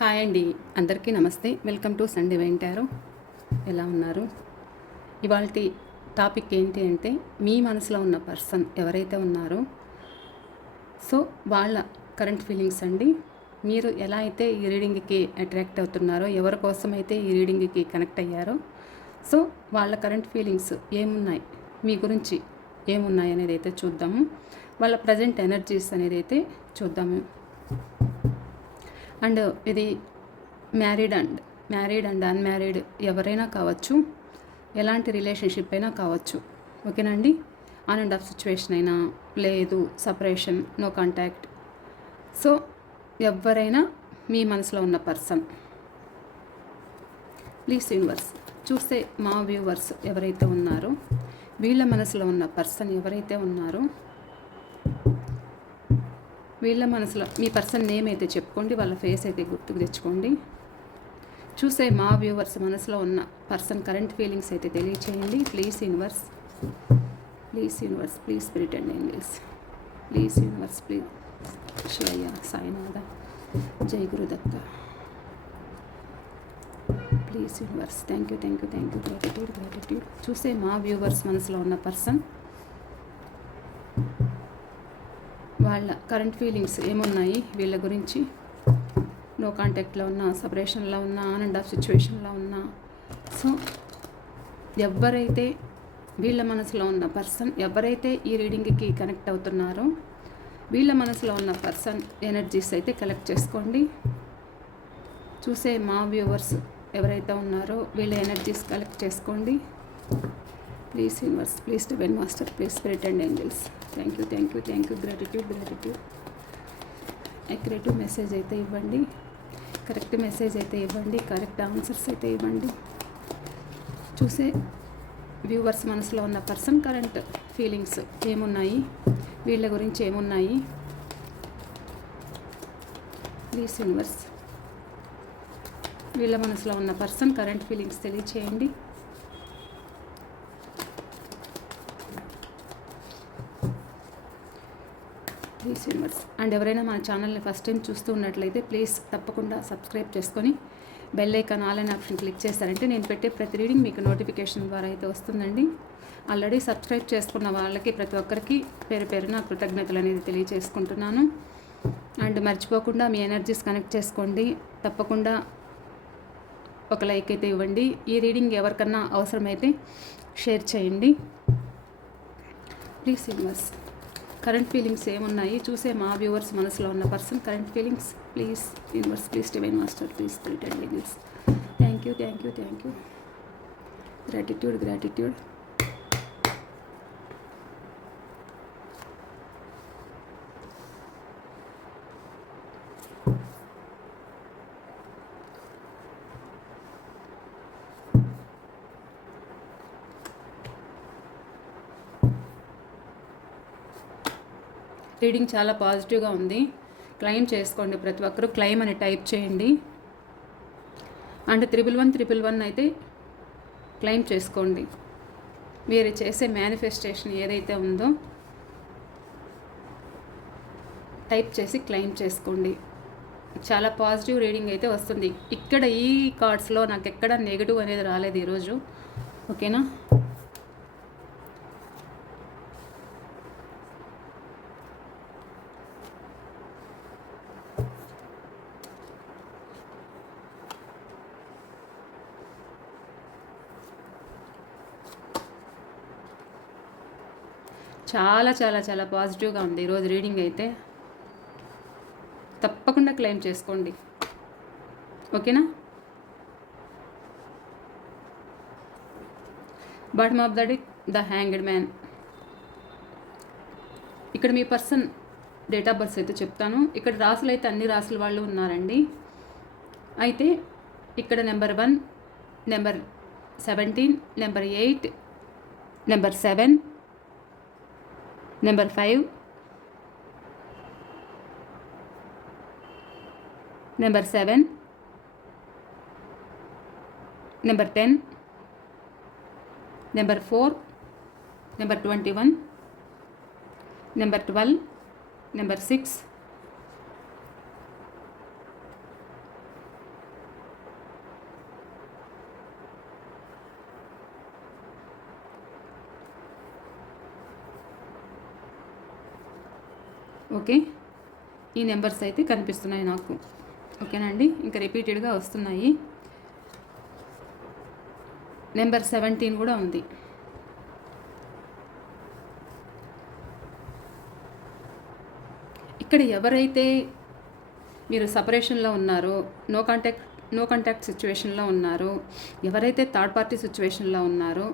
Hi అండి, అందరికీ నమస్తే. వెల్కమ్ టు సండే వెంటారు. ఎలా ఉన్నారు? ఇవాళ టాపిక్ ఏంటి అంటే, మీ మనసులో ఉన్న పర్సన్ ఎవరైతే ఉన్నారో సో వాళ్ళ కరెంట్ ఫీలింగ్స్ అండి. మీరు ఎలా అయితే ఈ రీడింగ్కి అట్రాక్ట్ అవుతున్నారో, ఎవరి కోసం అయితే ఈ రీడింగ్కి కనెక్ట్ అయ్యారో సో వాళ్ళ కరెంట్ ఫీలింగ్స్ ఏమున్నాయి, మీ గురించి ఏమున్నాయి అనేది అయితే చూద్దాము. వాళ్ళ ప్రజెంట్ ఎనర్జీస్ అనేది అయితే చూద్దాము. అండ్ ఇది మ్యారీడ్ అండ్ అన్మ్యారీడ్ ఎవరైనా కావచ్చు, ఎలాంటి రిలేషన్షిప్ అయినా కావచ్చు, ఓకేనా అండి. ఆన్ అండ్ ఆఫ్ సిచ్యువేషన్ అయినా, లేదు సపరేషన్, నో కాంటాక్ట్. సో ఎవరైనా మీ మనసులో ఉన్న పర్సన్, ప్లీజ్ యూనివర్స్ చూస్తే మా వ్యూవర్స్ ఎవరైతే ఉన్నారో, వీళ్ళ మనసులో ఉన్న పర్సన్ ఎవరైతే ఉన్నారో, వీళ్ళ మనసులో మీ పర్సన్ నేమ్ అయితే చెప్పుకోండి, వాళ్ళ ఫేస్ అయితే గుర్తుకు తెచ్చుకోండి. చూసే మా వ్యూవర్స్ మనసులో ఉన్న పర్సన్ కరెంట్ ఫీలింగ్స్ అయితే తెలియచేయండి. Please universe, please spirit and angels, please universe, please Shreya Sainatha, జై Gurudatta, please universe. Thank you gratitude. చూసే మా వ్యూవర్స్ మనసులో ఉన్న పర్సన్ వాళ్ళ కరెంట్ ఫీలింగ్స్ ఏమున్నాయి, వీళ్ళ గురించి, నో కాంటాక్ట్లో ఉన్నా, సపరేషన్లో ఉన్నా, ఆన్ అండ్ ఆఫ్ సిచ్యువేషన్లో ఉన్నా. సో ఎవరైతే వీళ్ళ మనసులో ఉన్న పర్సన్ ఎవరైతే ఈ రీడింగ్కి కనెక్ట్ అవుతున్నారో, వీళ్ళ మనసులో ఉన్న పర్సన్ ఎనర్జీస్ అయితే కలెక్ట్ చేసుకోండి. చూసే మా వ్యూవర్స్ ఎవరైతే ఉన్నారో వీళ్ళ ఎనర్జీస్ కలెక్ట్ చేసుకోండి. Please universe, please divine master, please spirit and angels. Thank you gratitude. Accurate message అయితే ఇవ్వండి, కరెక్ట్ మెసేజ్ అయితే ఇవ్వండి, కరెక్ట్ ఆన్సర్స్ అయితే ఇవ్వండి. చూసే వ్యూవర్స్ మనసులో ఉన్న పర్సన్ కరెంట్ ఫీలింగ్స్ ఏమున్నాయి, వీళ్ళ గురించి ఏమున్నాయి, ప్లీజ్ యూనివర్స్ వీళ్ళ మనసులో ఉన్న పర్సన్ కరెంట్ ఫీలింగ్స్ తెలియచేయండి. Please universe. అండ్ ఎవరైనా మన ఛానల్ని ఫస్ట్ టైం చూస్తూ ఉన్నట్లయితే ప్లీజ్ తప్పకుండా సబ్స్క్రైబ్ చేసుకొని బెల్ ఐకాన్ ఆల్ అనే ఆప్షన్ క్లిక్ చేస్తారంటే నేను పెట్టే ప్రతి రీడింగ్ మీకు నోటిఫికేషన్ ద్వారా అయితే వస్తుందండి. ఆల్రెడీ సబ్స్క్రైబ్ చేసుకున్న వాళ్ళకి ప్రతి ఒక్కరికి పేరు పేరున కృతజ్ఞతలు అనేది తెలియజేసుకుంటున్నాను. అండ్ మర్చిపోకుండా మీ ఎనర్జీస్ కనెక్ట్ చేసుకోండి. తప్పకుండా ఒక లైక్ అయితే ఇవ్వండి. ఈ రీడింగ్ ఎవరికన్నా అవసరమైతే షేర్ చేయండి. ప్లీజ్ యూనివర్స్ కరెంట్ ఫీలింగ్స్ ఏమున్నాయి, చూసే మా వ్యూవర్స్ మనసులో ఉన్న person current feelings. Please universe, please divine master, please spirit and angels. Thank you gratitude. Reading చాలా పాజిటివ్గా ఉంది. క్లెయిమ్ చేసుకోండి, ప్రతి ఒక్కరూ క్లెయిమ్ అని టైప్ చేయండి. అండ్ 1111 అయితే క్లెయిమ్ చేసుకోండి. మీరు చేసే మేనిఫెస్టేషన్ ఏదైతే ఉందో టైప్ చేసి క్లెయిమ్ చేసుకోండి. చాలా పాజిటివ్ రీడింగ్ అయితే వస్తుంది. ఇక్కడ ఈ కార్డ్స్లో నాకు ఎక్కడ నెగిటివ్ అనేది రాలేదు ఈరోజు, ఓకేనా. చాలా పాజిటివ్గా ఉంది ఈరోజు రీడింగ్ అయితే. తప్పకుండా క్లెయిమ్ చేసుకోండి, ఓకేనా. Bottom of the deck the hanged man. ఇక్కడ మీ పర్సన్ డేట్ ఆఫ్ బర్త్ అయితే చెప్తాను. ఇక్కడ రాసులు అయితే అన్ని రాసుల వాళ్ళు ఉన్నారండి. అయితే ఇక్కడ number 1, number 17, number 8, number 7, number 5, number 7, number 10, number 4, number 21, number 12, number 6, okay, ఈ నెంబర్స్ అయితే కనిపిస్తున్నాయి నాకు. ఓకేనండి, ఇంకా రిపీటెడ్గా వస్తున్నాయి. నెంబర్ 17 కూడా ఉంది. ఇక్కడ ఎవరైతే మీరు సపరేషన్లో ఉన్నారో, నో కాంటాక్ట్ సిచ్యువేషన్లో ఉన్నారో, ఎవరైతే థర్డ్ పార్టీ సిచ్యువేషన్లో ఉన్నారో,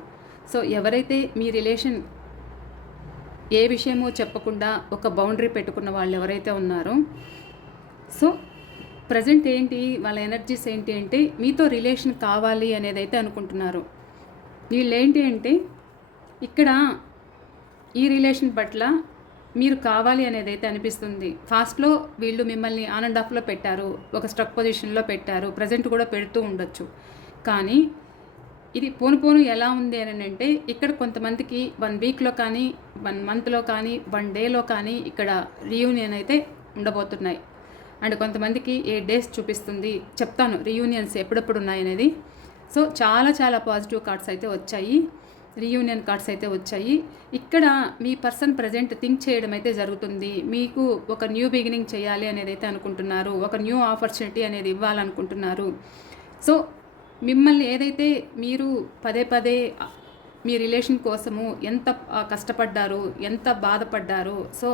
సో ఎవరైతే మీ రిలేషన్ ఏ విషయమో చెప్పకుండా ఒక బౌండరీ పెట్టుకున్న వాళ్ళు ఎవరైతే ఉన్నారో, సో ప్రజెంట్ ఏంటి వాళ్ళ ఎనర్జీస్ ఏంటి అంటే మీతో రిలేషన్ కావాలి అనేది అయితే అనుకుంటున్నారు. వీళ్ళు ఏంటి అంటే ఇక్కడ ఈ రిలేషన్ పట్ల మీరు కావాలి అనేది అయితే అనిపిస్తుంది. ఫాస్ట్లో వీళ్ళు మిమ్మల్ని ఆన్ అండ్ ఆఫ్లో పెట్టారు, ఒక స్ట్రక్ పొజిషన్లో పెట్టారు, ప్రజెంట్ కూడా పెడుతూ ఉండొచ్చు. కానీ ఇది పోను ఎలా ఉంది అని అంటే ఇక్కడ కొంతమందికి 1 వీక్లో కానీ 1 మంత్లో కానీ 1 డేలో కానీ ఇక్కడ రీయూనియన్ అయితే ఉండబోతున్నాయి. అండ్ కొంతమందికి 8 డేస్ చూపిస్తుంది. చెప్తాను రీయూనియన్స్ ఎప్పుడెప్పుడు ఉన్నాయనేది. సో చాలా పాజిటివ్ కార్డ్స్ అయితే వచ్చాయి, రీయూనియన్ కార్డ్స్ అయితే వచ్చాయి. ఇక్కడ మీ పర్సన్ ప్రజెంట్ థింక్ చేయడం అయితే జరుగుతుంది. మీకు ఒక న్యూ బిగినింగ్ చేయాలి అనేది అయితే అనుకుంటున్నారు, ఒక న్యూ ఆపర్చునిటీ అనేది ఇవ్వాలనుకుంటున్నారు. సో మిమ్మల్ని ఏదైతే మీరు పదే మీ రిలేషన్ కోసము ఎంత కష్టపడ్డారు, ఎంత బాధపడ్డారు, సో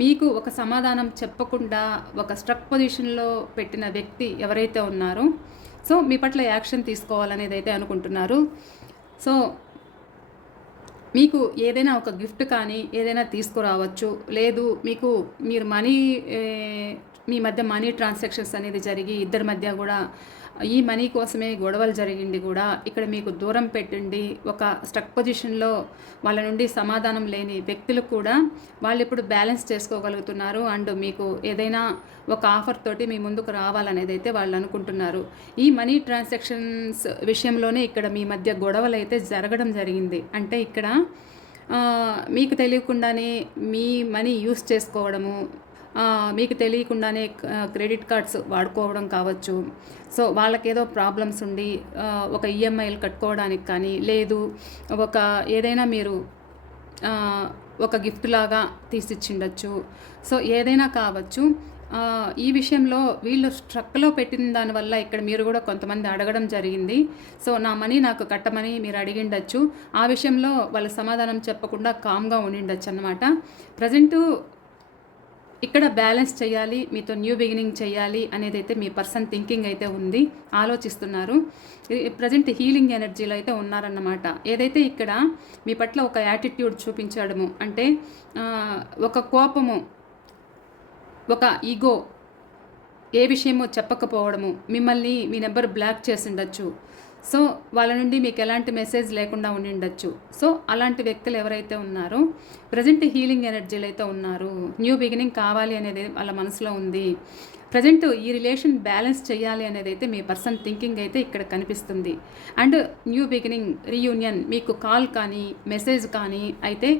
మీకు ఒక సమాధానం చెప్పకుండా ఒక స్ట్రక్ పొజిషన్లో పెట్టిన వ్యక్తి ఎవరైతే ఉన్నారో, సో మీ పట్ల యాక్షన్ తీసుకోవాలనేది అయితే అనుకుంటున్నారు. సో మీకు ఏదైనా ఒక గిఫ్ట్ కానీ ఏదైనా తీసుకురావచ్చు, లేదు మీరు మీ మధ్య మనీ ట్రాన్సాక్షన్స్ అనేది జరిగి ఇద్దరి మధ్య కూడా ఈ మనీ కోసమే గొడవలు జరిగింది కూడా ఇక్కడ మీకు దూరం పెట్టండి. ఒక స్ట్రక్ పొజిషన్లో వాళ్ళ నుండి సమాధానం లేని వ్యక్తులు కూడా వాళ్ళు ఇప్పుడు బ్యాలెన్స్ చేసుకోగలుగుతున్నారు. అండ్ మీకు ఏదైనా ఒక ఆఫర్ తోటి మీ ముందుకు రావాలనేది అయితే వాళ్ళు అనుకుంటున్నారు. ఈ మనీ ట్రాన్సాక్షన్స్ విషయంలోనే ఇక్కడ మీ మధ్య గొడవలు అయితే జరగడం జరిగింది. అంటే ఇక్కడ మీకు తెలియకుండానే మీ మనీ యూస్ చేసుకోవడము, మీకు తెలియకుండానే క్రెడిట్ కార్డ్స్ వాడుకోవడం కావచ్చు. సో వాళ్ళకేదో ప్రాబ్లమ్స్ ఉండి ఒక ఈఎంఐలు కట్టుకోవడానికి కానీ, లేదు ఒక ఏదైనా మీరు ఒక గిఫ్ట్ లాగా తీసిచ్చిండొచ్చు. సో ఏదైనా కావచ్చు. ఈ విషయంలో వీళ్ళు స్ట్రక్లో పెట్టిన దానివల్ల ఇక్కడ మీరు కూడా కొంతమంది అడగడం జరిగింది. సో నా మనీ నాకు కట్టమని మీరు అడిగిండొచ్చు. ఆ విషయంలో వాళ్ళ సమాధానం చెప్పకుండా కామ్గా ఉండిండొచ్చు అన్నమాట. ప్రజెంటు ఇక్కడ బ్యాలెన్స్ చేయాలి, మీతో న్యూ బిగినింగ్ చేయాలి అనేది అయితే మీ పర్సన్ థింకింగ్ అయితే ఉంది, ఆలోచిస్తున్నారు. ప్రజెంట్ హీలింగ్ ఎనర్జీలో అయితే ఉన్నారన్నమాట. ఏదైతే ఇక్కడ మీ పట్ల ఒక యాటిట్యూడ్ చూపించడము, అంటే ఒక కోపము, ఒక ఈగో, ఏ విషయమో చెప్పకపోవడము, మిమ్మల్ని మీ నెంబర్ బ్లాక్ చేసి ఉండొచ్చు. సో వాళ్ళ నుండి మీకు ఎలాంటి మెసేజ్ లేకుండా ఉండిండొచ్చు. సో అలాంటి వ్యక్తులు ఎవరైతే ఉన్నారో ప్రజెంట్ హీలింగ్ ఎనర్జీలు అయితే ఉన్నారు. న్యూ బిగినింగ్ కావాలి అనేది వాళ్ళ మనసులో ఉంది. ప్రజెంట్ ఈ రిలేషన్ బ్యాలెన్స్ చేయాలి అనేది అయితే మీ పర్సన్ థింకింగ్ అయితే ఇక్కడ కనిపిస్తుంది. అండ్ న్యూ బిగినింగ్, రీయూనియన్, మీకు కాల్ కానీ మెసేజ్ కానీ అయితే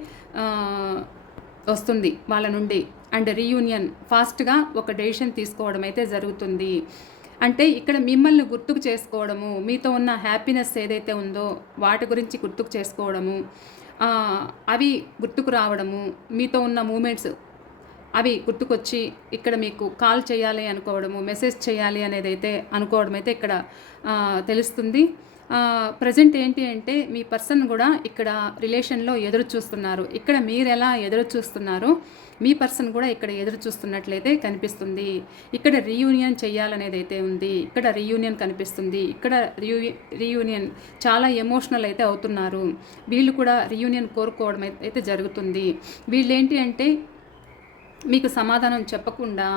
వస్తుంది వాళ్ళ నుండి. అండ్ రీయూనియన్ ఫాస్ట్గా ఒక డెసిషన్ తీసుకోవడం అయితే జరుగుతుంది. అంటే ఇక్కడ మిమ్మల్ని గుర్తుకు చేసుకోవడము, మీతో ఉన్న హ్యాపీనెస్ ఏదైతే ఉందో వాటి గురించి గుర్తుకు చేసుకోవడము, అవి గుర్తుకు రావడము, మీతో ఉన్న మూమెంట్స్ అవి గుర్తుకొచ్చి ఇక్కడ మీకు కాల్ చేయాలి అనుకోవడము, మెసేజ్ చేయాలి అనేది అయితే అనుకోవడం అయితే ఇక్కడ తెలుస్తుంది. ప్రజెంట్ ఏంటి అంటే మీ పర్సన్ కూడా ఇక్కడ రిలేషన్లో ఎదురు చూస్తున్నారు. ఇక్కడ మీరు ఎలా ఎదురు చూస్తున్నారో మీ పర్సన్ కూడా ఇక్కడ ఎదురు చూస్తున్నట్లయితే కనిపిస్తుంది. ఇక్కడ రీయూనియన్ చేయాలనేది అయితే ఉంది, ఇక్కడ రీయూనియన్ కనిపిస్తుంది. ఇక్కడ రీయూనియన్ చాలా ఎమోషనల్ అయితే అవుతున్నారు. వీళ్ళు కూడా రీయూనియన్ కోరుకోవడం అయితే జరుగుతుంది. వీళ్ళు ఏంటి అంటే మీకు సమాధానం చెప్పకుండా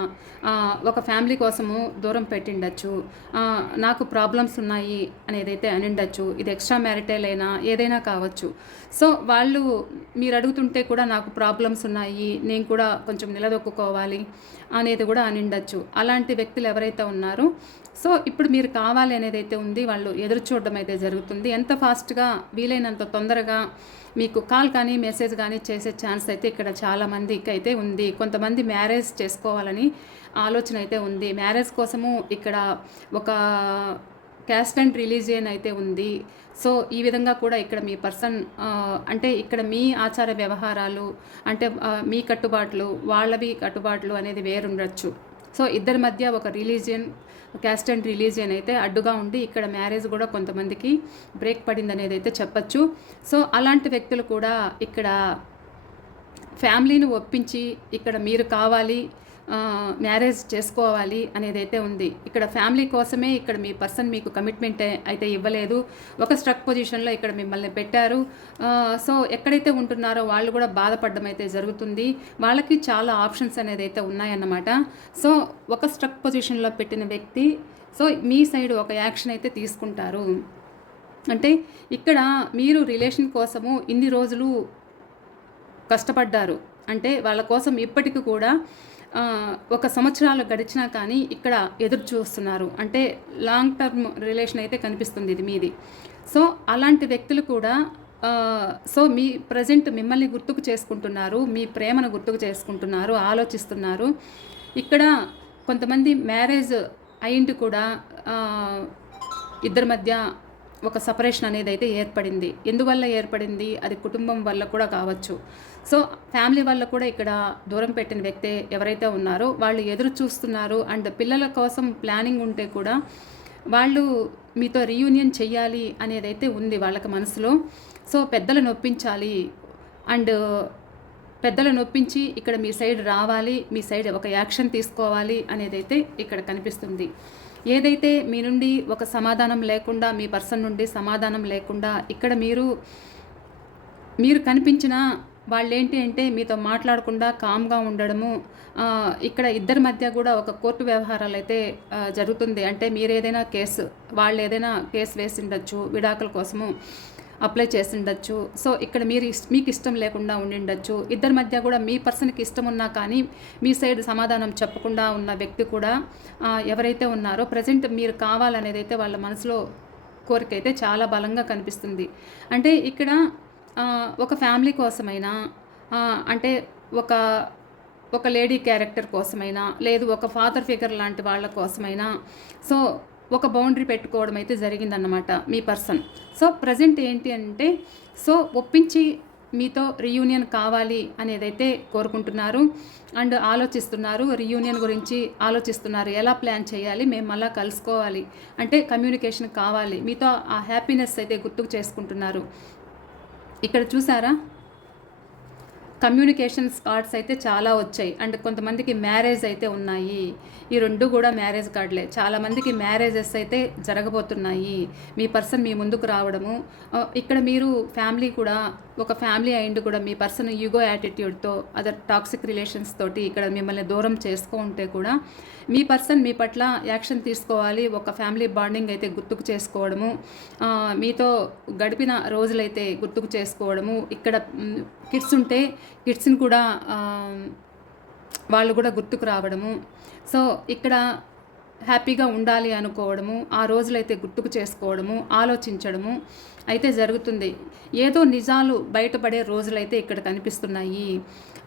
ఒక ఫ్యామిలీ కోసము దూరం పెట్టిండొచ్చు, నాకు ప్రాబ్లమ్స్ ఉన్నాయి అనేదైతే అనిండొచ్చు. ఇది ఎక్స్ట్రా మ్యారిటల్ అయినా ఏదైనా కావచ్చు. సో వాళ్ళు మీరు అడుగుతుంటే కూడా నాకు ప్రాబ్లమ్స్ ఉన్నాయి, నేను కూడా కొంచెం నిలదొక్కుకోవాలి అనేది కూడా అనిండొచ్చు. అలాంటి వ్యక్తులు ఎవరైతే ఉన్నారో సో ఇప్పుడు మీరు కావాలి అనేది అయితే ఉంది, వాళ్ళు ఎదురు చూడడం అయితే జరుగుతుంది. ఎంత ఫాస్ట్గా వీలైనంత తొందరగా మీకు కాల్ కానీ మెసేజ్ కానీ చేసే ఛాన్స్ అయితే ఇక్కడ చాలామందికి అయితే ఉంది. కొంతమంది మ్యారేజ్ చేసుకోవాలని ఆలోచన అయితే ఉంది. మ్యారేజ్ కోసము ఇక్కడ ఒక క్యాస్ట్ అండ్ రిలీజియన్ అయితే ఉంది. సో ఈ విధంగా కూడా ఇక్కడ మీ పర్సన్ అంటే ఇక్కడ మీ ఆచార వ్యవహారాలు అంటే మీ కట్టుబాట్లు వాళ్ళవి కట్టుబాట్లు అనేది వేరుండొచ్చు. సో ఇద్దరి మధ్య ఒక రిలీజియన్ క్యాస్ట్ అండ్ రిలీజియన్ అయితే అడ్డుగా ఉండి ఇక్కడ మ్యారేజ్ కూడా కొంతమందికి బ్రేక్ పడింది అనేది అయితే చెప్పచ్చు. సో అలాంటి వ్యక్తులు కూడా ఇక్కడ ఫ్యామిలీని ఒప్పించి ఇక్కడ మీరు కావాలి మ్యారేజ్ చేసుకోవాలి అనేది అయితే ఉంది. ఇక్కడ ఫ్యామిలీ కోసమే ఇక్కడ మీ పర్సన్ మీకు కమిట్మెంట్ అయితే ఇవ్వలేదు. ఒక స్ట్రక్ పొజిషన్లో ఇక్కడ మిమ్మల్ని పెట్టారు. సో ఎక్కడైతే ఉంటున్నారో వాళ్ళు కూడా బాధపడడం అయితే జరుగుతుంది. వాళ్ళకి చాలా ఆప్షన్స్ అనేది అయితే ఉన్నాయన్నమాట. సో ఒక స్ట్రక్ పొజిషన్లో పెట్టిన వ్యక్తి సో మీ సైడ్ ఒక యాక్షన్ అయితే తీసుకుంటారు. అంటే ఇక్కడ మీరు రిలేషన్ కోసము ఇన్ని రోజులు కష్టపడ్డారు. అంటే వాళ్ళ కోసం ఇప్పటికి కూడా 1 సంవత్సరాలు గడిచినా కానీ ఇక్కడ ఎదురు చూస్తున్నారు. అంటే లాంగ్ టర్మ్ రిలేషన్ అయితే కనిపిస్తుంది ఇది మీది. సో అలాంటి వ్యక్తులు కూడా సో మీ ప్రజెంట్ మిమ్మల్ని గుర్తుకు చేసుకుంటున్నారు, మీ ప్రేమను గుర్తుకు చేసుకుంటున్నారు, ఆలోచిస్తున్నారు. ఇక్కడ కొంతమంది మ్యారేజ్ అయింది కూడా ఇద్దరి మధ్య ఒక సపరేషన్ అనేది అయితే ఏర్పడింది. ఎందువల్ల ఏర్పడింది? అది కుటుంబం వల్ల కూడా కావచ్చు. సో ఫ్యామిలీ వల్ల కూడా ఇక్కడ దూరం పెట్టిన వ్యక్తి ఎవరైతే ఉన్నారో వాళ్ళు ఎదురు చూస్తున్నారు. అండ్ పిల్లల కోసం ప్లానింగ్ ఉంటే కూడా వాళ్ళు మీతో రీయూనియన్ చెయ్యాలి అనేది అయితే ఉంది వాళ్ళకి మనసులో. సో పెద్దలను ఒప్పించాలి అండ్ పెద్దలను ఒప్పించి ఇక్కడ మీ సైడ్ రావాలి, మీ సైడ్ ఒక యాక్షన్ తీసుకోవాలి అనేది అయితే ఇక్కడ కనిపిస్తుంది. ఏదైతే మీ నుండి ఒక సమాధానం లేకుండా మీ పర్సన్ నుండి సమాధానం లేకుండా ఇక్కడ మీరు కనిపించిన వాళ్ళేంటి అంటే మీతో మాట్లాడకుండా కామ్గా ఉండడము. ఇక్కడ ఇద్దరి మధ్య కూడా ఒక కోర్టు వ్యవహారాలు అయితే జరుగుతుంది. అంటే మీరు ఏదైనా కేసు వాళ్ళు ఏదైనా కేసు వేసి ఉండొచ్చు, విడాకుల కోసము అప్లై చేసి ఉండొచ్చు. సో ఇక్కడ మీకు ఇష్టం లేకుండా ఉండిండొచ్చు. ఇద్దరి మధ్య కూడా మీ పర్సన్కి ఇష్టం ఉన్నా కానీ మీ సైడ్ సమాధానం చెప్పకుండా ఉన్న వ్యక్తి కూడా ఎవరైతే ఉన్నారో ప్రజెంట్ మీరు కావాలనేది అయితే వాళ్ళ మనసులో కోరిక అయితే చాలా బలంగా కనిపిస్తుంది. అంటే ఇక్కడ ఒక ఫ్యామిలీ కోసమైనా అంటే ఒక లేడీ క్యారెక్టర్ కోసమైనా లేదు ఒక ఫాదర్ ఫిగర్ లాంటి వాళ్ళ కోసమైనా సో ఒక బౌండరీ పెట్టుకోవడం అయితే జరిగిందన్నమాట మీ పర్సన్. సో ప్రజెంట్ ఏంటి అంటే సో ఒప్పించి మీతో రీయూనియన్ కావాలి అనేదైతే కోరుకుంటున్నారు అండ్ ఆలోచిస్తున్నారు. రీయూనియన్ గురించి ఆలోచిస్తున్నారు. ఎలా ప్లాన్ చేయాలి, మేము మళ్ళీ కలుసుకోవాలి అంటే కమ్యూనికేషన్ కావాలి, మీతో ఆ హ్యాపీనెస్ అయితే గుర్తుకు చేసుకుంటున్నారు. ఇక్కడ చూసారా కమ్యూనికేషన్స్ కార్డ్స్ అయితే చాలా వచ్చాయి అండ్ కొంతమందికి మ్యారేజ్ అయితే ఉన్నాయి. ఈ 2 కూడా మ్యారేజ్ కార్డులే. చాలామందికి మ్యారేజెస్ అయితే జరగబోతున్నాయి. మీ పర్సన్ మీ ముందుకు రావడము. ఇక్కడ మీరు ఫ్యామిలీ కూడా ఒక ఫ్యామిలీ అయింది కూడా మీ పర్సన్ ఈగో యాటిట్యూడ్తో అదర్ టాక్సిక్ రిలేషన్స్ తోటి ఇక్కడ మిమ్మల్ని దూరం చేసుకో ఉంటే కూడా మీ పర్సన్ మీ పట్ల యాక్షన్ తీసుకోవాలి. ఒక ఫ్యామిలీ బాండింగ్ అయితే గుర్తుకు చేసుకోవడము, మీతో గడిపిన రోజులైతే గుర్తుకు చేసుకోవడము. ఇక్కడ కిడ్స్ ఉంటే కిడ్స్ని కూడా వాళ్ళు కూడా గుర్తుకు రావడము. సో ఇక్కడ హ్యాపీగా ఉండాలి అనుకోవడము, ఆ రోజులైతే గుర్తుకు చేసుకోవడము, ఆలోచించడము అయితే జరుగుతుంది. ఏదో నిజాలు బయటపడే రోజులైతే ఇక్కడ కనిపిస్తున్నాయి.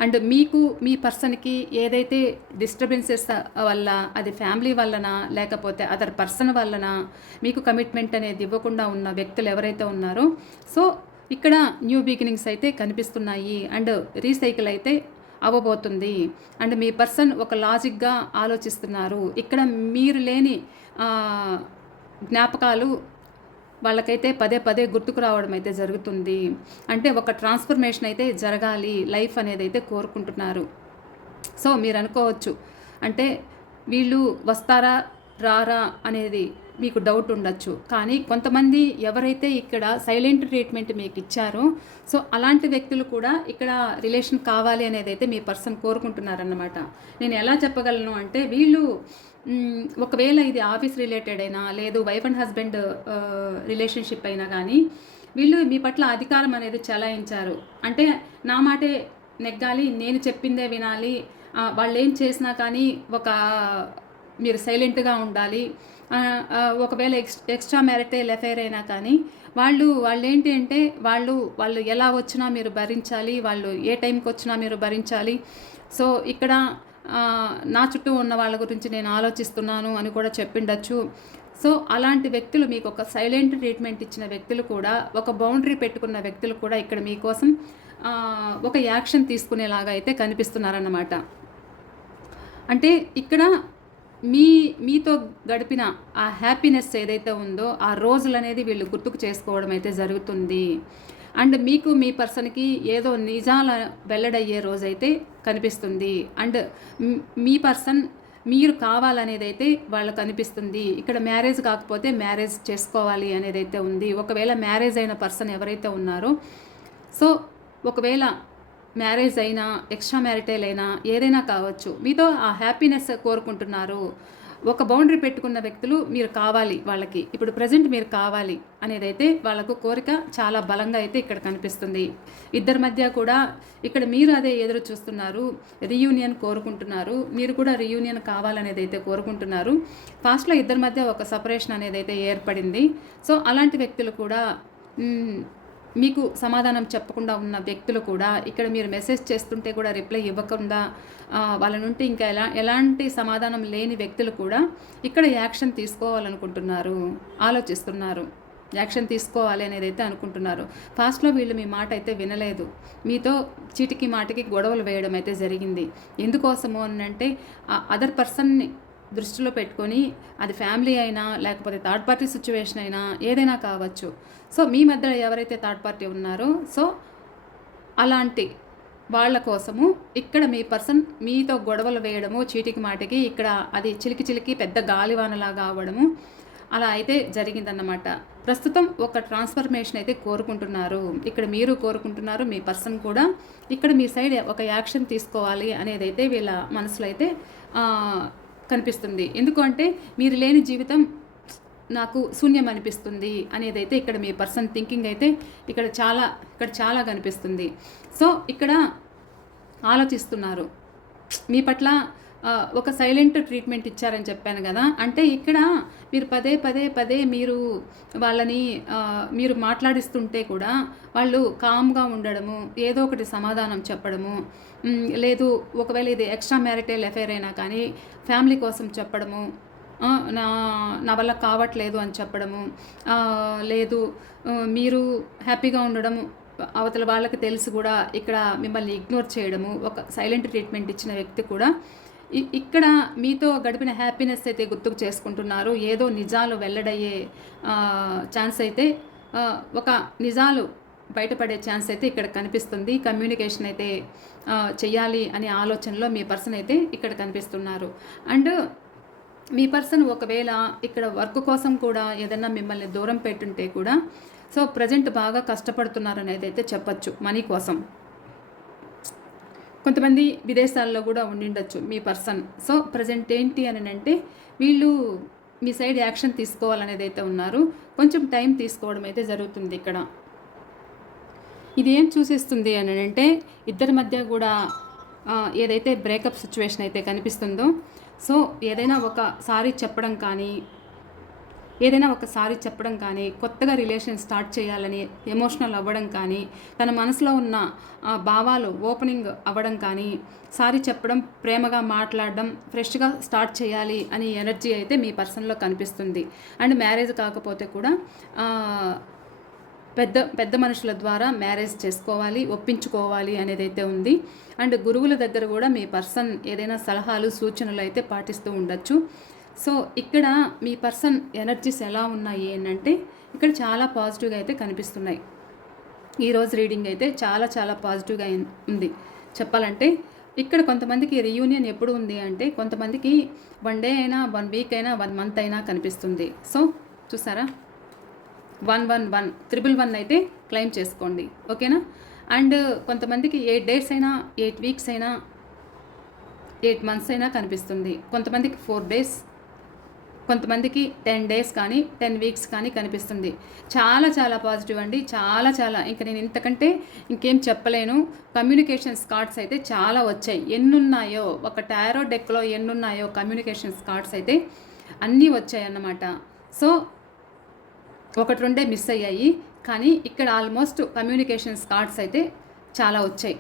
అండ్ మీకు మీ పర్సన్కి ఏదైతే డిస్టర్బెన్సెస్ వల్ల అది ఫ్యామిలీ వలన లేకపోతే అదర్ పర్సన్ వలన మీకు కమిట్మెంట్ అనేది ఇవ్వకుండా ఉన్న వ్యక్తులు ఎవరైతే ఉన్నారో సో ఇక్కడ న్యూ బిగినింగ్స్ అయితే కనిపిస్తున్నాయి అండ్ రీసైకిల్ అయితే అవ్వబోతుంది. అండ్ మీ పర్సన్ ఒక లాజిక్గా ఆలోచిస్తున్నారు. ఇక్కడ మీరు లేని జ్ఞాపకాలు వాళ్ళకైతే పదే గుర్తుకు రావడం అయితే జరుగుతుంది. అంటే ఒక ట్రాన్స్ఫర్మేషన్ అయితే జరగాలి లైఫ్ అనేది అయితే కోరుకుంటున్నారు. సో మీరు అనుకోవచ్చు అంటే వీళ్ళు వస్తారా రారా అనేది మీకు డౌట్ ఉండొచ్చు. కానీ కొంతమంది ఎవరైతే ఇక్కడ సైలెంట్ ట్రీట్మెంట్ మీకు ఇచ్చారో సో అలాంటి వ్యక్తులు కూడా ఇక్కడ రిలేషన్ కావాలి అనేది అయితే మీ పర్సన్ కోరుకుంటున్నారన్నమాట. నేను ఎలా చెప్పగలను అంటే వీళ్ళు ఒకవేళ ఇది ఆఫీస్ రిలేటెడ్ అయినా లేదు వైఫ్ అండ్ హస్బెండ్ రిలేషన్షిప్ అయినా కానీ వీళ్ళు మీ పట్ల అధికారం అనేది చలాయించారు. అంటే నా మాటే నెగ్గాలి, నేను చెప్పిందే వినాలి, వాళ్ళు ఏం చేసినా కానీ మీరు సైలెంట్గా ఉండాలి. ఒకవేళ ఎక్స్ట్రా మ్యారిటల్ అఫైర్ అయినా కానీ వాళ్ళు ఏంటి అంటే వాళ్ళు ఎలా వచ్చినా మీరు భరించాలి, వాళ్ళు ఏ టైంకి వచ్చినా మీరు భరించాలి. సో ఇక్కడ నా చుట్టూ ఉన్న వాళ్ళ గురించి నేను ఆలోచిస్తున్నాను అని కూడా చెప్పిండొచ్చు. సో అలాంటి వ్యక్తులు, మీకు ఒక సైలెంట్ ట్రీట్మెంట్ ఇచ్చిన వ్యక్తులు కూడా, ఒక బౌండరీ పెట్టుకున్న వ్యక్తులు కూడా ఇక్కడ మీకోసం ఒక యాక్షన్ తీసుకునేలాగా అయితే కనిపిస్తున్నారన్నమాట. అంటే ఇక్కడ మీతో గడిపిన ఆ హ్యాపీనెస్ ఏదైతే ఉందో ఆ రోజులు అనేది వీళ్ళు గుర్తుకు చేసుకోవడం అయితే జరుగుతుంది. అండ్ మీకు మీ పర్సన్కి ఏదో నిజాల వెల్లడయ్యే రోజైతే కనిపిస్తుంది. అండ్ మీ పర్సన్ మీరు కావాలనేది అయితే వాళ్ళకు అనిపిస్తుంది. ఇక్కడ మ్యారేజ్ కాకపోతే మ్యారేజ్ చేసుకోవాలి అనేది అయితే ఉంది. ఒకవేళ మ్యారేజ్ అయిన పర్సన్ ఎవరైతే ఉన్నారో, సో ఒకవేళ మ్యారేజ్ అయినా ఎక్స్ట్రా మ్యారిటైల్ అయినా ఏదైనా కావచ్చు, మీతో ఆ హ్యాపీనెస్ కోరుకుంటున్నారు. ఒక బౌండరీ పెట్టుకున్న వ్యక్తులు మీరు కావాలి వాళ్ళకి, ఇప్పుడు ప్రజెంట్ మీరు కావాలి అనేదైతే వాళ్ళకు కోరిక చాలా బలంగా అయితే ఇక్కడ కనిపిస్తుంది. ఇద్దరి మధ్య కూడా ఇక్కడ మీరు అదే ఎదురు చూస్తున్నారు, రీయూనియన్ కోరుకుంటున్నారు. మీరు కూడా రీయూనియన్ కావాలనేది అయితే కోరుకుంటున్నారు. పాస్ట్లో ఇద్దరి మధ్య ఒక సపరేషన్ అనేది అయితే ఏర్పడింది. సో అలాంటి వ్యక్తులు కూడా, మీకు సమాధానం చెప్పకుండా ఉన్న వ్యక్తులు కూడా, ఇక్కడ మీరు మెసేజ్ చేస్తుంటే కూడా రిప్లై ఇవ్వకుండా వాళ్ళ నుండి ఇంకా ఎలాంటి సమాధానం లేని వ్యక్తులు కూడా ఇక్కడ యాక్షన్ తీసుకోవాలనుకుంటున్నారు, ఆలోచిస్తున్నారు. యాక్షన్ తీసుకోవాలి అనేది అయితే అనుకుంటున్నారు. ఫాస్ట్లో వీళ్ళు మీ మాట అయితే వినలేదు. మీతో చీటికి మాటికి గొడవలు వేయడం అయితే జరిగింది. ఎందుకోసము అని అంటే అదర్ పర్సన్ని దృష్టిలో పెట్టుకొని, అది ఫ్యామిలీ అయినా లేకపోతే థర్డ్ పార్టీ సిచ్యువేషన్ అయినా ఏదైనా కావచ్చు. సో మీ మధ్యలో ఎవరైతే థర్డ్ పార్టీ ఉన్నారో, సో అలాంటి వాళ్ళ కోసము ఇక్కడ మీ పర్సన్ మీతో గొడవలు వేయడము, చీటికి మాటికి ఇక్కడ అది చిలికి పెద్ద గాలివానలాగా అవ్వడము అలా అయితే జరిగిందన్నమాట. ప్రస్తుతం ఒక ట్రాన్స్ఫర్మేషన్ అయితే కోరుకుంటున్నారు. ఇక్కడ మీరు కోరుకుంటున్నారు, మీ పర్సన్ కూడా ఇక్కడ మీ సైడ్ ఒక యాక్షన్ తీసుకోవాలి అనేది అయితే వీళ్ళ మనసులో అయితే కనిపిస్తుంది. ఎందుకు అంటే మీరు లేని జీవితం నాకు శూన్యం అనిపిస్తుంది అనేది అయితే ఇక్కడ మీ పర్సన్ థింకింగ్ అయితే ఇక్కడ చాలా కనిపిస్తుంది. సో ఇక్కడ ఆలోచిస్తున్నారు మీ పట్ల. ఒక సైలెంట్ ట్రీట్మెంట్ ఇచ్చారని చెప్పాను కదా, అంటే ఇక్కడ మీరు పదే మీరు వాళ్ళని మీరు మాట్లాడిస్తుంటే కూడా వాళ్ళు కామ్గా ఉండడము, ఏదో ఒకటి సమాధానం చెప్పడము, లేదు ఒకవేళ ఇది ఎక్స్ట్రా మ్యారిటల్ అఫైర్ అయినా కానీ ఫ్యామిలీ కోసం చెప్పడము, నా వల్ల కావట్లేదు అని చెప్పడము, లేదు మీరు హ్యాపీగా ఉండడము అవతల వాళ్ళకి తెలిసి కూడా ఇక్కడ మిమ్మల్ని ఇగ్నోర్ చేయడము. ఒక సైలెంట్ ట్రీట్మెంట్ ఇచ్చిన వ్యక్తి కూడా ఇక్కడ మీతో గడిపిన హ్యాపీనెస్ అయితే గుర్తుకు చేసుకుంటున్నారు. ఏదో నిజాలు వెల్లడయ్యే ఛాన్స్ అయితే, ఒక నిజాలు బయటపడే ఛాన్స్ అయితే ఇక్కడ కనిపిస్తుంది. కమ్యూనికేషన్ అయితే చెయ్యాలి అనే ఆలోచనలో మీ పర్సన్ అయితే ఇక్కడ కనిపిస్తున్నారు. అండ్ మీ పర్సన్ ఒకవేళ ఇక్కడ వర్క్ కోసం కూడా ఏదన్నా మిమ్మల్ని దూరం పెట్టుంటే కూడా, సో ప్రజెంట్ బాగా కష్టపడుతున్నారు అనేది అయితే చెప్పచ్చు మనీ కోసం. కొంతమంది విదేశాల్లో కూడా ఉండిండొచ్చు మీ పర్సన్. సో ప్రజెంట్ ఏంటి అని అంటే వీళ్ళు మీ సైడ్ యాక్షన్ తీసుకోవాలనేది అయితే ఉన్నారు. కొంచెం టైం తీసుకోవడం అయితే జరుగుతుంది ఇక్కడ. ఇది ఏం చూసిస్తుంది అని అంటే ఇద్దరి మధ్య కూడా ఏదైతే బ్రేకప్ సిచ్యువేషన్ అయితే కనిపిస్తుందో, సో ఏదైనా ఒకసారి చెప్పడం కానీ కొత్తగా రిలేషన్ స్టార్ట్ చేయాలని ఎమోషనల్ అవ్వడం కానీ, తన మనసులో ఉన్న భావాలు ఓపెనింగ్ అవ్వడం కానీ, సారీ చెప్పడం, ప్రేమగా మాట్లాడడం, ఫ్రెష్గా స్టార్ట్ చేయాలి అని ఎనర్జీ అయితే మీ పర్సన్లో కనిపిస్తుంది. అండ్ మ్యారేజ్ కాకపోతే కూడా పెద్ద మనుషుల ద్వారా మ్యారేజ్ చేసుకోవాలి, ఒప్పించుకోవాలి అనేది అయితే ఉంది. అండ్ గురువుల దగ్గర కూడా మీ పర్సన్ ఏదైనా సలహాలు సూచనలు అయితే పాటిస్తూ ఉండొచ్చు. సో ఇక్కడ మీ పర్సన్ ఎనర్జీస్ ఎలా ఉన్నాయి అంటే ఇక్కడ చాలా పాజిటివ్గా అయితే కనిపిస్తున్నాయి. ఈరోజు రీడింగ్ అయితే చాలా పాజిటివ్గా ఉంది చెప్పాలంటే. ఇక్కడ కొంతమందికి రీయూనియన్ ఎప్పుడు ఉంది అంటే కొంతమందికి 1 డే అయినా 1 వీక్ అయినా 1 మంత్ అయినా కనిపిస్తుంది. సో చూసారా, 111 అయితే క్లెయిమ్ చేసుకోండి, ఓకేనా. అండ్ కొంతమందికి 8 డేస్ అయినా 8 వీక్స్ అయినా 8 మంత్స్ అయినా కనిపిస్తుంది. కొంతమందికి 4 డేస్, కొంతమందికి 10 డేస్ కానీ 10 వీక్స్ కానీ కనిపిస్తుంది. చాలా పాజిటివ్ అండి, చాలా ఇంకా నేను ఇంతకంటే ఇంకేం చెప్పలేను. కమ్యూనికేషన్స్ కార్డ్స్ అయితే చాలా వచ్చాయి. ఎన్నున్నాయో ఒక టారో డెక్లో ఎన్నున్నాయో కమ్యూనికేషన్స్ కార్డ్స్ అయితే అన్నీ వచ్చాయి అన్నమాట. సో 1-2 మిస్ అయ్యాయి, కానీ ఇక్కడ ఆల్మోస్ట్ కమ్యూనికేషన్స్ కార్డ్స్ అయితే చాలా వచ్చాయి.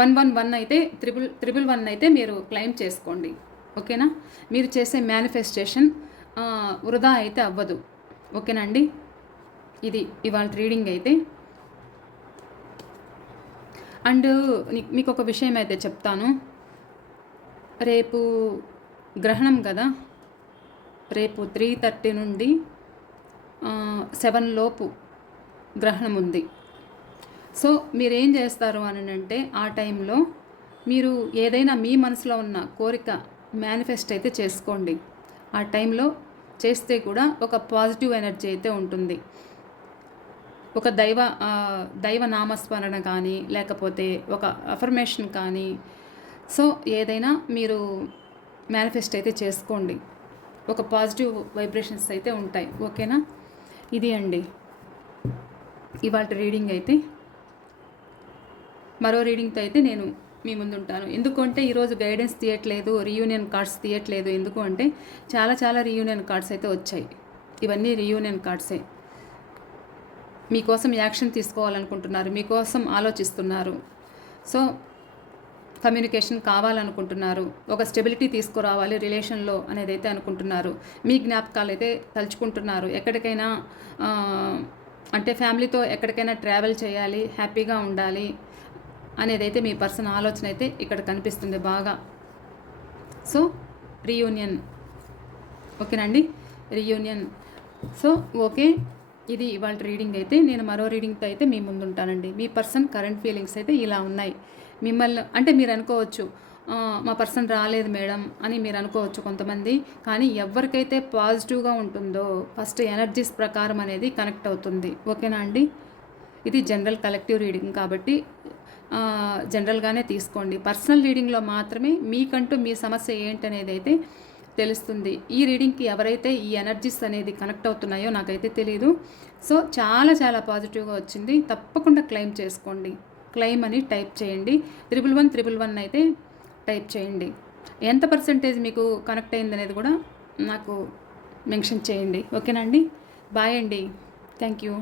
111 అయితే 111 అయితే మీరు క్లెయిమ్ చేసుకోండి. ఓకేనా? మీరు చేసే మేనిఫెస్టేషన్ వృధా అయితే అవ్వదు. ఓకేనా అండి? ఇది ఇవాళ రీడింగ్ అయితే. అండ్ మీకు ఒక విషయం అయితే చెప్తాను. రేపు గ్రహణం కదా, రేపు 3:30 నుండి 7 లోపు గ్రహణం ఉంది. సో మీరేం చేస్తారు అని అంటే ఆ టైంలో మీరు ఏదైనా మీ మనసులో ఉన్న కోరిక మేనిఫెస్ట్ అయితే చేసుకోండి. ఆ టైంలో చేస్తే కూడా ఒక పాజిటివ్ ఎనర్జీ అయితే ఉంటుంది. ఒక దైవ నామస్మరణ కానీ, లేకపోతే ఒక అఫర్మేషన్ కానీ, సో ఏదైనా మీరు మేనిఫెస్ట్ అయితే చేసుకోండి. ఒక పాజిటివ్ వైబ్రేషన్స్ అయితే ఉంటాయి. ఓకేనా? ఇది అండి ఇవాళ రీడింగ్ అయితే. మరో రీడింగ్తో అయితే నేను మీ ముందు ఉంటాను. ఎందుకంటే ఈరోజు గైడెన్స్ తీయట్లేదు, రీయూనియన్ కార్డ్స్ తీయట్లేదు. ఎందుకు అంటే చాలా రీయూనియన్ కార్డ్స్ అయితే వచ్చాయి. ఇవన్నీ రీయూనియన్ కార్డ్సే. మీకోసం యాక్షన్ తీసుకోవాలనుకుంటున్నారు, మీకోసం ఆలోచిస్తున్నారు. సో కమ్యూనికేషన్ కావాలనుకుంటున్నారు, ఒక స్టెబిలిటీ తీసుకురావాలి రిలేషన్లో అనేది అయితే అనుకుంటున్నారు. మీ జ్ఞాపకాలు అయితే తలుచుకుంటున్నారు. ఎక్కడికైనా అంటే ఫ్యామిలీతో ఎక్కడికైనా ట్రావెల్ చేయాలి, హ్యాపీగా ఉండాలి అనేది అయితే మీ పర్సన్ ఆలోచన అయితే ఇక్కడ కనిపిస్తుంది బాగా. So reunion. ఓకేనండి? రీయూనియన్. సో ఓకే, ఇది ఇవాళ రీడింగ్ అయితే. నేను మరో రీడింగ్తో అయితే మీ ముందు ఉంటానండి. మీ పర్సన్ కరెంట్ ఫీలింగ్స్ అయితే ఇలా ఉన్నాయి. మిమ్మల్ని అంటే మీరు అనుకోవచ్చు, మా పర్సన్ రాలేదు మేడం అని మీరు అనుకోవచ్చు కొంతమంది. కానీ ఎవరికైతే పాజిటివ్గా ఉంటుందో ఫస్ట్ ఎనర్జీస్ ప్రకారం అనేది కనెక్ట్ అవుతుంది. ఓకేనా అండి? ఇది జనరల్ కలెక్టివ్ రీడింగ్ కాబట్టి జనరల్గానే తీసుకోండి. పర్సనల్ రీడింగ్లో మాత్రమే మీకంటూ మీ సమస్య ఏంటనేది అయితే తెలుస్తుంది. ఈ రీడింగ్కి ఎవరైతే ఈ ఎనర్జీస్ అనేది కనెక్ట్ అవుతున్నాయో నాకైతే తెలియదు. సో చాలా పాజిటివ్గా వచ్చింది. తప్పకుండా క్లెయిమ్ చేసుకోండి. క్లెయిమ్ అని టైప్ చేయండి. 111 అయితే టైప్ చేయండి. ఎంత పర్సెంటేజ్ మీకు కనెక్ట్ అయింది అనేది కూడా నాకు మెన్షన్ చేయండి. ఓకేనండి? బాయ్ అండి. Thank you.